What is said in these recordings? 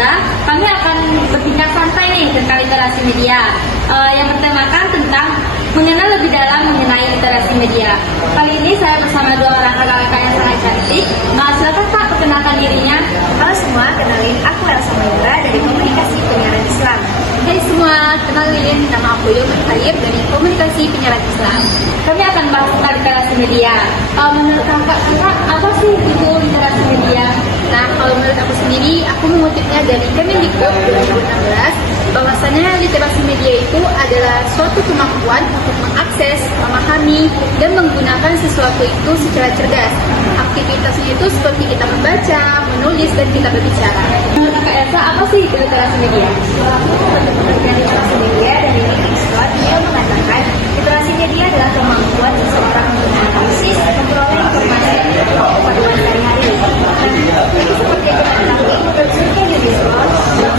Eza, kami akan berbincang santai nih tentang literasi media. Yang pertama kan tentang mengenal lebih dalam mengenai literasi media. Kali ini saya bersama dua orang kakak-kakak yang sangat cantik. Silakan Kak perkenalkan dirinya. Halo semua, kenalin aku Elsa Mahendra dari Komunikasi Penyiaran Islam. Hai semua, kenalin nama aku Yoman Khalif dari Komunikasi Penyiaran Islam. Kami akan bahas tentang literasi media. Menurut kakak, apa sih itu literasi media? Nah, kalau menurut aku sendiri, aku mengutipnya dari Kemendikbud 2016, bahwasanya literasi media itu adalah suatu kemampuan untuk mengakses, memahami, dan menggunakan sesuatu itu secara cerdas. Aktivitasnya itu seperti kita membaca, menulis, dan kita berbicara. Menurut Kak Elsa, apa sih itu literasi media? Aku penelitian literasi media dari Oxford, dia mengatakan literasi media adalah kemampuan seseorang menganalisis, memperoleh informasi dan keperluan sehari-hari. Jadi seperti yang kita ketahui, menurutnya UNESCO,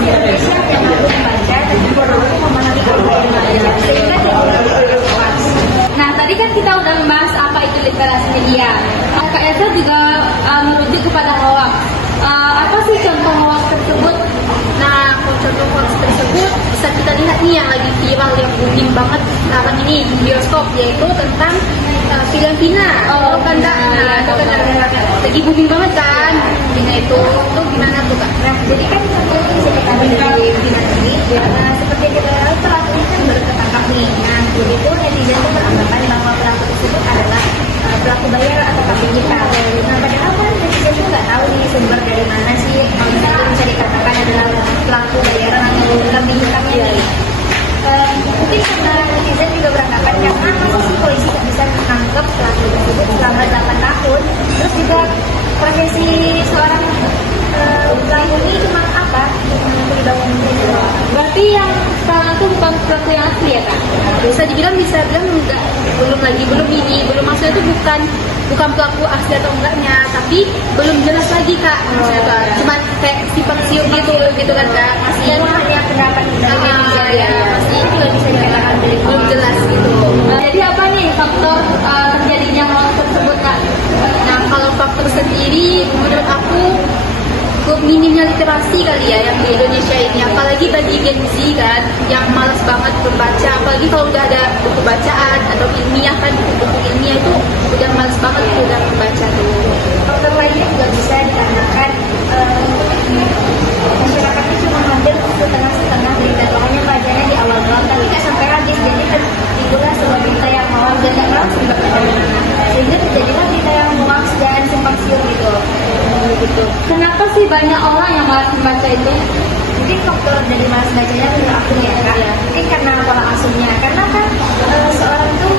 Indonesia yang mampu membaca dan juga mampu memahami apa yang dibaca, sehingga dia tidak hoax. Nah, tadi kan kita udah membahas apa itu literasi media. Kak Elsa juga merujuk kepada hoax. Apa sih contoh hoax tersebut? Nah, contoh hoax tersebut bisa kita lihat nih yang lagi viral, yang booming banget sekarang ini di bioskop, yaitu tentang film Vina. Oh, kan Kak? Nah, itu kan lagi booming banget kan Vina itu. Tuh gimana tuh Kak? Nah, jadi kan contohnya bisa kita lihat di Vina ini. Seperti kita tahu pelaku ini kan baru tertangkap nih. Nah, jadi itu netizen tuh beranggapan bahwa pelaku tersebut adalah pelaku bayaran atau kambing hitam. Nah, padahal kan netizen tuh nggak tahu nih sumber dari mana sih kalau misalnya bisa dikatakan adalah pelaku bayaran atau kambing hitamnya nih. Mungkin karena netizen juga beranggapan karena masa sih polisi nggak bisa menangkap pelaku tersebut selama 8 tahun. Terus juga profesi seorang pelaku ini cuma apa? Cuma dibangun saja. Berarti yang sekarang itu bukan pelaku yang asli ya Kak? Bisa bilang enggak, belum maksudnya itu bukan pelaku asli atau enggaknya, tapi belum jelas lagi Kak. Maksudnya Kak, cuma kayak sifat siuk gitu kan Kak, masih hanya pendapat dari netizen ya, masih belum bisa dikatakan belum jelas gitu. Jadi apa nih faktor terjadinya hoax tersebut Kak? Nah, kalau faktor sendiri menurut aku minimnya literasi kali ya yang di Indonesia ini, apalagi bagi Gen Z kan yang malas banget membaca, apalagi kalau udah ada buku bacaan atau ilmiah kan, buku ilmiah itu udah malas banget udah membaca tuh. Faktor lainnya juga bisa dikarenakan masyarakat itu mengambil setengah-setengah berita, hanya bacanya di awal doang tapi nggak sampai habis, jadi itulah sebuah berita yang hoax dan nggak tahu sebabnya dari mana, sehingga terjadilah berita yang hoax dan simpang siur gitu. Kenapa sih banyak orang yang malas membaca itu? Mungkin faktor dari malas bacanya menurut aku ya Kak, mungkin karena pola asuhnya, karena kan seorang tuh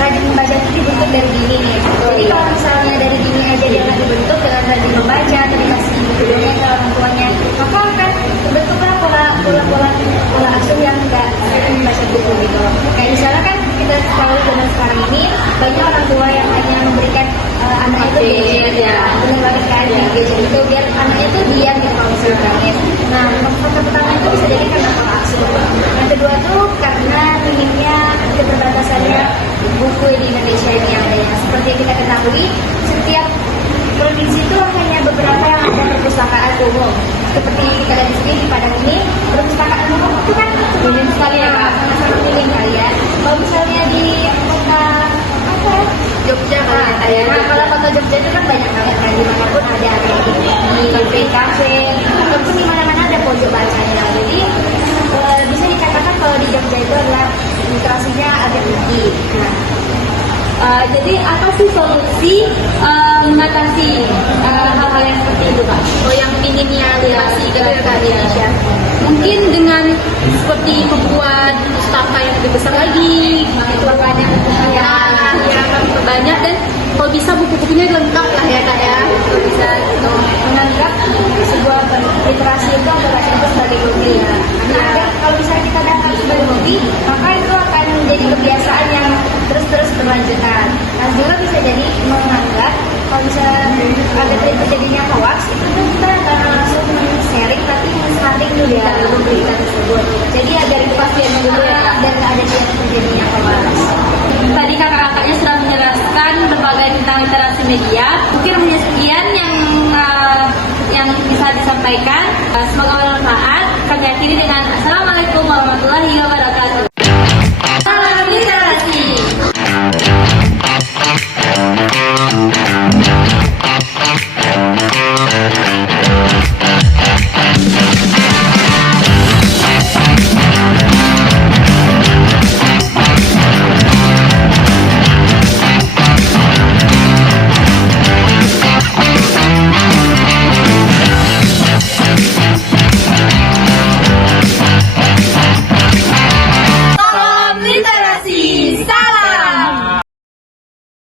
rajin membaca itu dibentuk dari dini nih. Jadi kalau misalnya dari dini aja dia nggak dibentuk dengan rajin membaca atau dikasih buku dongeng ke orang tuanya, maka akan terbentuklah pola asuh yang nggak sering membaca buku gitu. Kayak misalnya kan kita tahu zaman sekarang ini banyak orang tua yang hanya memberikan anak itu gadget ya, benar banget kan, gadget itu biar anaknya itu diam gitu kalau misalnya nangis. Nah, faktor pertama itu bisa jadi karena pola asuh. Yang kedua tuh karena minimnya keterbatasannya buku di Indonesia ini yang adanya. Seperti yang kita ketahui, setiap provinsi itu hanya beberapa yang ada perpustakaan umum. Seperti kita lihat di sini di Padang ini, perpustakaan umum itu kan minim sekali ya Kak, sangat minim kali ya. Kalau misalnya di kota Jogja kan ya, nah kalau kota Jogja itu kan banyak banget kan, dimanapun ada di kafe ataupun di mana-mana ada pojok bacanya. Jadi bisa dikatakan kalau di Jogja itu adalah literasinya agak tinggi. Jadi apa sih solusi mengatasi hal-hal yang seperti itu Kak? Oh, yang minimnya literasi gitu ya Kak di Indonesia. Mungkin dengan seperti membuat pustaka yang lebih besar lagi, itu banyak yang banyak, dan kalau bisa buku-bukunya lengkap lah ya Kak ya. Kalau bisa gitu. Menganggap sebuah literasi itu adalah itu sebagai hobi ya. Nah, kalau misalnya kita datang sebagai hobi, maka itu akan menjadi kebiasaan yang terus berlanjutan. Nah, juga bisa jadi menganggap kalau misalnya ada terjadinya hoax, itu kan kita langsung sharing tapi men-sharing dulu ya berita tersebut. Jadi ada kepastian dulu ya dan nggak ada terjadinya hoax. Tadi kakak-kakaknya sudah menjelaskan berbagai tentang literasi media. Mungkin hanya sekian yang bisa disampaikan. Semoga diakhiri dengan